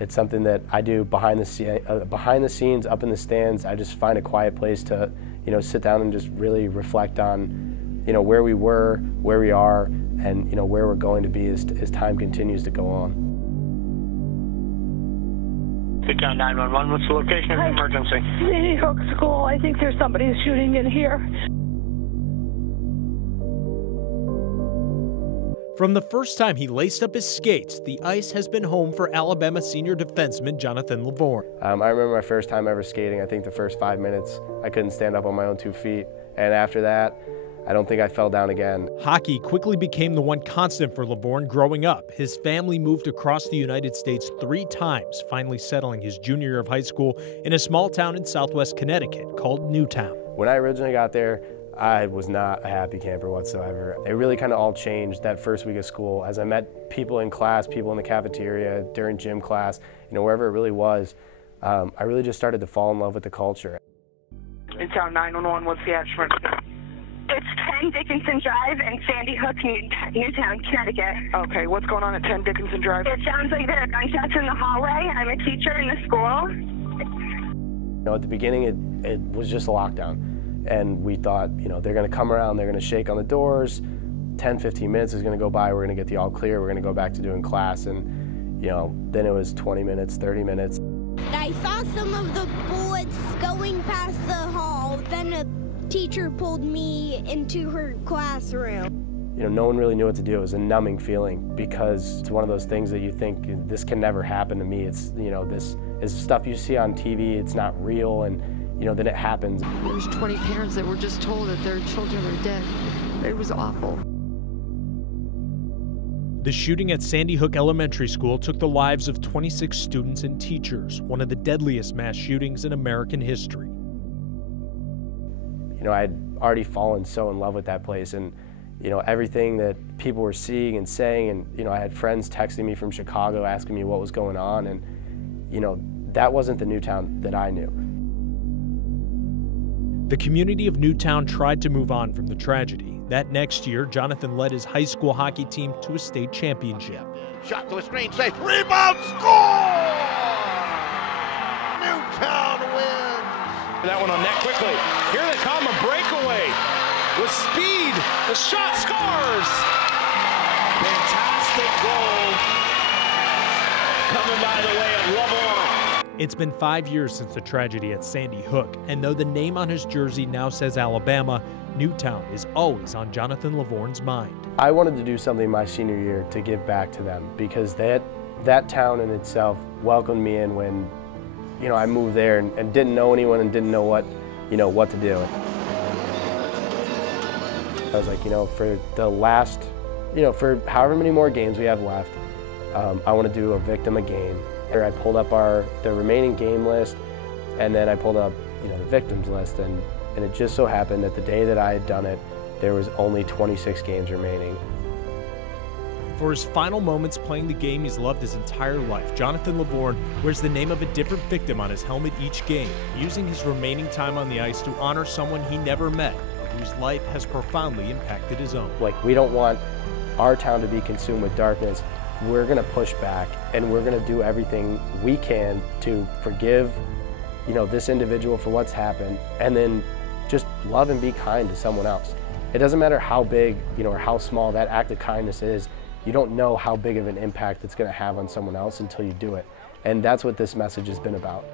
It's something that I do behind the scenes, up in the stands. I just find a quiet place to, sit down and just really reflect on, where we were, where we are, and where we're going to be as time continues to go on. Newtown 911, what's the location of the emergency? Sandy Hook School. I think there's somebody shooting in here. From the first time he laced up his skates, the ice has been home for Alabama senior defenseman Jonathan Lavorne. I remember my first time ever skating. I think the first 5 minutes, I couldn't stand up on my own 2 feet. And after that, I don't think I fell down again. Hockey quickly became the one constant for Lavorne growing up. His family moved across the United States 3 times, finally settling his junior year of high school in a small town in southwest Connecticut called Newtown. When I originally got there, I was not a happy camper whatsoever. It really kind of all changed that first week of school as I met people in class, people in the cafeteria, during gym class, wherever it really was. I really just started to fall in love with the culture. Newtown 911, what's the address? It's 10 Dickinson Drive in Sandy Hook, Newtown, Connecticut. Okay, what's going on at 10 Dickinson Drive? It sounds like there are gunshots in the hallway. I'm a teacher in the school. At the beginning, it was just a lockdown. And we thought, they're going to come around, they're going to shake on the doors, 10, 15 minutes is going to go by, we're going to get the all clear, we're going to go back to doing class. And, then it was 20 minutes, 30 minutes. I saw some of the bullets going past the hall, then a teacher pulled me into her classroom. No one really knew what to do. It was a numbing feeling because it's one of those things that you think, this can never happen to me. It's, this is stuff you see on TV, it's not real, and then it happens. There's 20 parents that were just told that their children are dead. It was awful. The shooting at Sandy Hook Elementary School took the lives of 26 students and teachers, one of the deadliest mass shootings in American history. I had already fallen so in love with that place, and everything that people were seeing and saying, and I had friends texting me from Chicago asking me what was going on, and that wasn't the Newtown that I knew. The community of Newtown tried to move on from the tragedy. That next year, Jonathan led his high school hockey team to a state championship. Shot to a screen, save, rebound, score! Newtown wins! That one on net quickly. Here they come, a breakaway with speed. The shot scores! Fantastic goal coming by the way of Lavorne. It's been 5 years since the tragedy at Sandy Hook, and though the name on his jersey now says Alabama, Newtown is always on Jonathan Lavorne's mind. I wanted to do something my senior year to give back to them because that town in itself welcomed me in when I moved there and didn't know anyone and didn't know what to do. I was like, for the last, for however many more games we have left, I want to do a victim a game. I pulled up the remaining game list, and then I pulled up the victims list, and it just so happened that the day that I had done it, there was only 26 games remaining. For his final moments playing the game he's loved his entire life, Jonathan Lavorne wears the name of a different victim on his helmet each game, using his remaining time on the ice to honor someone he never met, but whose life has profoundly impacted his own. We don't want our town to be consumed with darkness. We're going to push back, and we're going to do everything we can to forgive, this individual for what's happened, and then just love and be kind to someone else. It doesn't matter how big, or how small that act of kindness is. You don't know how big of an impact it's going to have on someone else until you do it. And that's what this message has been about.